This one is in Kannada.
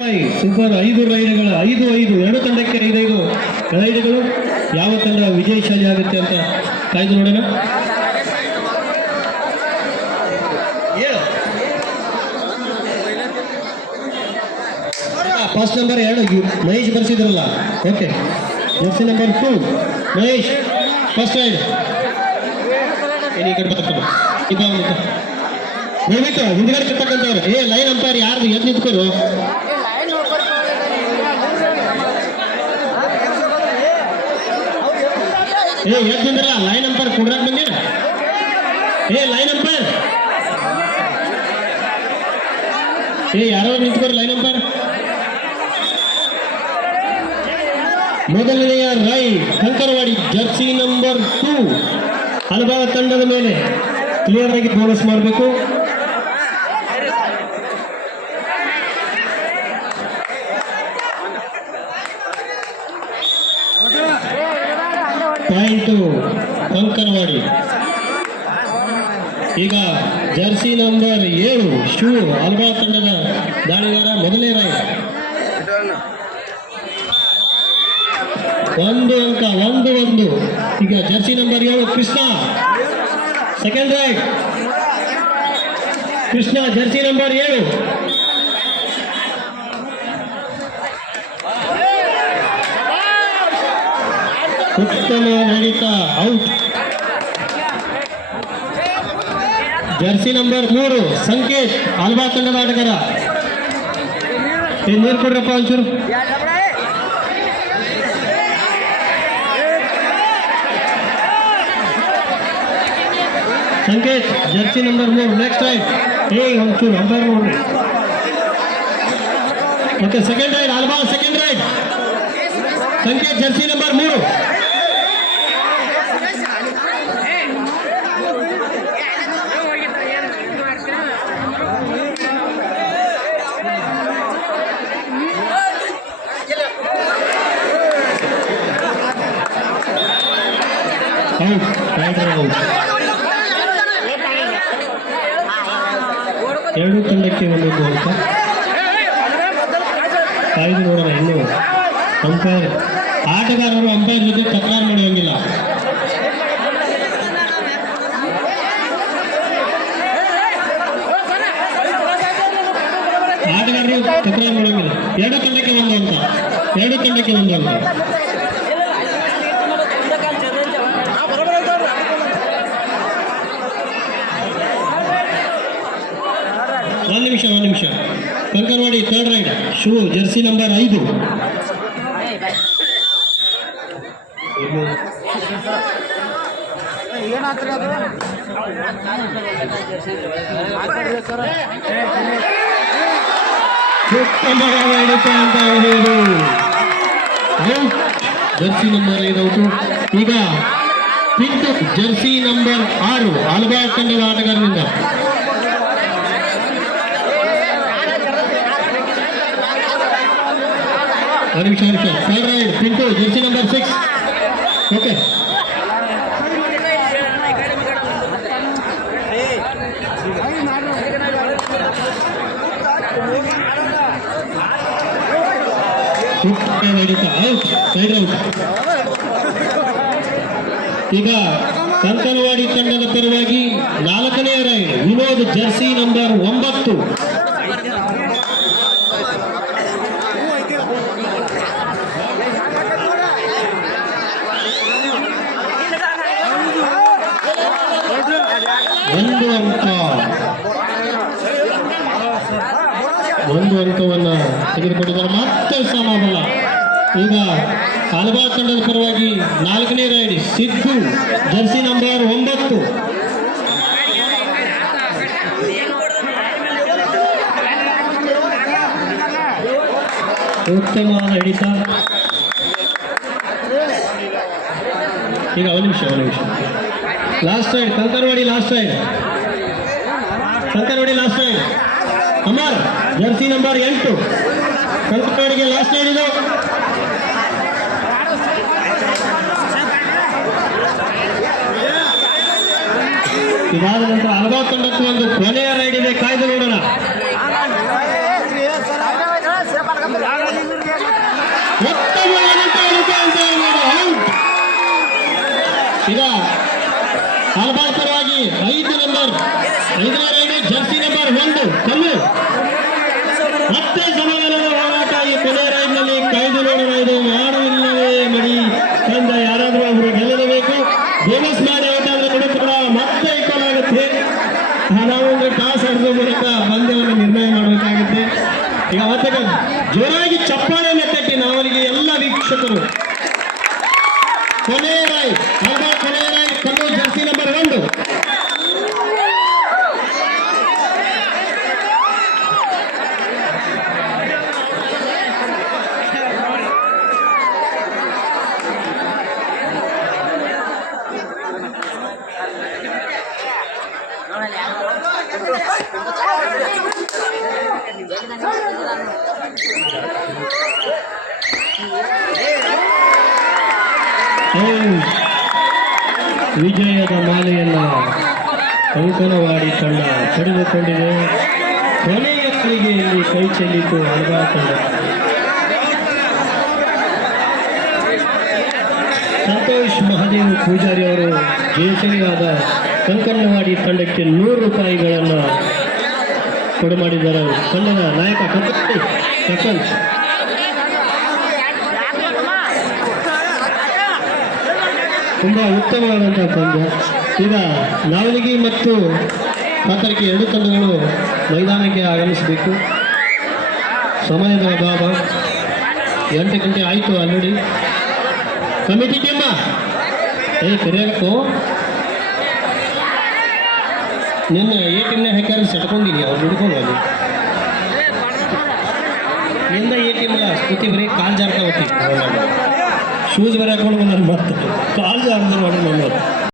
ಸೂಪರ್ 5 ರೈಡ್ಗಳ 5-5 ಎರಡು ತಂಡಕ್ಕೆ 5-5 ರೈಡ್ಗಳು. ಯಾವ ತಂಡ ವಿಜಯಶಾಲಿ ಆಗುತ್ತೆ ಅಂತ ಕಾಯ್ದು ನೋಡೋಣ. ಫಸ್ಟ್ ನಂಬರ್ 2 ಮಹೇಶ್ ಬರ್ಸಿದ್ರಲ್ಲ, okay. Jersey number 2 Mahesh first raid. ಈ ಕಡೆ ಬರ್ತಾರೆ ದಯವಿಟ್ಟು ಹಿಂದ್ಗಡೆ ಇರ್ತಕ್ಕಂಥವ್ರು ಲೈನ್ ಅಂಪೈರ್ ಯಾರ್ದು ಎದ್ದು ನಿಂತ್ಕೊಂಡು ಎದ್ದಿಂದ್ರಲ್ಲ ಲೈನ್ ಅಂಪೈರ್ ಕುಡ್ರಾಕ್ ಬಂದೇನ. ಲೈನ್ ಅಂಪೈರ್ ಯಾರೋ ನಿಂತ್ಕೋರಿ ಲೈನ್ ಅಂಪೈರ್. ಮೊದಲನೆಯ ರೈಡ್ ಕಂಕರವಾಡಿ ಜರ್ಸಿ ನಂಬರ್ 2 ಹಲವಾರ ತಂಡದ ಮೇಲೆ ಕ್ಲಿಯರ್ ಆಗಿ ಬೋನಸ್ ಮಾಡಬೇಕು. ಪಾಯಿಂಟ್ ಕಂಕರವಾಡಿ. ಈಗ ಜರ್ಸಿ ನಂಬರ್ 7 ಶೂ ಹಲವಾರ ತಂಡದ ದಾಳಿಗಾರ ಮೊದಲನೇ ರೈಡ್ 1 ಅಂಕ 1-1. ಈಗ jersey number 7 Krishna second raid. Krishna jersey number 7 ಉತ್ತಮ ನಡೀತಾ out. Jersey number 3 Sanket Halwa ತಂಡದ ಆಟಗಾರ. ನೀರು ಕೊಡ್ರಪ್ಪ ಒಂಚೂರು. Sanket jersey number 3 next raid. ಒಂಚೂರು ಅಂಪೈರ್ ನೋಡ್ರಿ. Okay second raid Halwa second raid. Sanket jersey number 3 ಎರಡು ತಂಡಕ್ಕೆ ಒಂದೊಂದು ಅಂತ ಕಾಯ್ದು ನೋಡೋಣ. ಇನ್ನು ಅಂಪೈರ್ ಆಟಗಾರರು ಅಂಪೈರ್ ಜೊತೆ ತಕರಾರು ಮಾಡುವಂಗಿಲ್ಲ. ಆಟಗಾರರು ತಕರಾರು ಮಾಡುವಂಗಿಲ್ಲ. ಎರಡು ತಂಡಕ್ಕೆ ಒಂದು ಅಂತ ಒಂದು ನಿಮಿಷ. ಕಂಕರವಾಡಿ ಥರ್ಡ್ ರೈಡ್ ಶೂ jersey number 5 jersey number 5 out. ಈಗ ಪಿಂಕ್ ಜರ್ಸಿ ನಂಬರ್ 6 ಹಲ್ವಾ ತಂಡದ ಆಟಗಾರರಿಂದ ನಿಮಿಷ. Third raid Pintu jersey number 6 okay. Side out. ಈಗ ಕಂಕನವಾಡಿ ತಂಡದ ಪರವಾಗಿ 4ನೇ ರೈಡ್ ವಿನೋದ್ ಜರ್ಸಿ ನಂಬರ್ 9 ಒಂದು ಅಂಕವನ್ನು ತೆಗೆದುಕೊಂಡಿದ್ದಾರೆ. ಮತ್ತೆ ಸಮಾಬಲ. ಈಗ ಹಲ್ವಾ ತಂಡದ ಪರವಾಗಿ 4ನೇ ರೈಡ್ ಸಿದ್ದು ಜರ್ಸಿ ನಂಬರ್ 9 ಉತ್ತಮವಾದ ಹಿಡಿತ. ಈಗ ಒಂದು ನಿಮಿಷ. Last raid Kankarwadi last raid Amar jersey number 8 ಕಂಕರವಾಡಿಗೆ ಲಾಸ್ಟ್ ರೈಡ್ ಇದು. ಇದಾದ ನಂತರ ಹಲ್ವಾ ತಂಡಕ್ಕೆ ಒಂದು ಕೊನೆಯ ರೈಡ್ ಇದೆ, ಕಾಯ್ದು ನೋಡೋಣ. ಉತ್ತಮವಾದಂತಹ ಮುಖಾಂತರ ಔಟ್. ಈಗ ಆಲ್ಬಾಲ್ ಪರವಾಗಿ 5ನೇ ರೈಡ್ ಜರ್ಸಿ ನಂಬರ್ 1 ಕಲ್ಲು. ಮತ್ತೆ ಸಮಾಧಾನದ ಹೋರಾಟ ಈ ಕೊನೆ ರೈಡ್ನಲ್ಲಿ ಕಾಯ್ದು ನೋಡಬಹುದು. ಮಾಡುವಿಲ್ಲವೇ ಮಡಿ ತಂದ ಯಾರಾದರೂ ಅವರು ಗೆಲ್ಲಬೇಕು. ಬೋನಸ್ ಮಾಡಿ ಔಟ್ ಆದ್ರೆ ಕೂಡ ಮತ್ತೆ ಈಕ್ವಲ್ ಆಗುತ್ತೆ. ನಾವೊಂದು ಟಾಸ್ ಆಡುವ ಮೂಲಕ ಪಂದ್ಯವನ್ನು ನಿರ್ಣಯ ಮಾಡಬೇಕಾಗುತ್ತೆ. ಈಗ ಮತ್ತೆ ಜೋರಾಗಿ ಚಪ್ಪಾಳೆಯನ್ನು ತಟ್ಟಿ ನಾವಲ್ಲಿಗೆ ಎಲ್ಲ ವೀಕ್ಷಕರು ಕೊನೆ ರೈಡ್ ಕಲ್ಲು ಜರ್ಸಿ ನಂಬರ್ 1. ವಿಜಯದ ಮಾಲೆಯನ್ನು ಕಂಕಣವಾಡಿ ತಂಡ ಪಡೆದುಕೊಂಡಿದೆ. ಕೊನೆಯ ಕ್ರೀಡೆಯಲ್ಲಿ ಕೈ ಚೆಲ್ಲಿತು ಆಲ್ಬಾಲ್ ತಂಡ. ಸಂತೋಷ್ ಮಹಾದೇವ್ ಪೂಜಾರಿ ಅವರು ಜಯಶಾಲಿಯಾದ ಕಂಕಣವಾಡಿ ತಂಡಕ್ಕೆ 100 ರೂಪಾಯಿಗಳನ್ನು ಕೊಡು ಮಾಡಿದ್ದಾರೆ. ತಂಡದ ನಾಯಕ ಪ್ರಪಂಚ್ ತುಂಬ ಉತ್ತಮವಾದಂತಹ ಪಂದ್ಯ. ಈಗ ನಾವಲಿಗಿ ಮತ್ತು ಪಾತರಗಿ 2 ತಂಡಗಳು ಮೈದಾನಕ್ಕೆ ಆಗಮಿಸಬೇಕು. ಸಮಯದ ಅಭಾವ, 8 ಗಂಟೆ ಆಯಿತು ಆಲ್ರೆಡಿ. ಕಮಿಟಿ ಟೀಮ ಕರೆಯಬೇಕು. ನಿನ್ನ ಟೀಮ್ನ ಹಾಕ್ಯಾರ ಸಟ್ಕೊಂಡಿನಿ ಅವ್ರು ಹಿಡ್ಕೊಂಡು ನಿಂದ ಟೀಮಲ್ಲ ಸ್ಕೂತಿ ಬರೀ ಕಾಲು ಜಾರ್ತಾ ಹೋಗ್ತಿ. ಶೂಸ್ ಬರೀ ಹಾಕೊಂಡು ಬಂದ ಮತ್ತೆ ಕಾಲು ಜಾರ್ದು ನೋಡಿ ನನ್ನ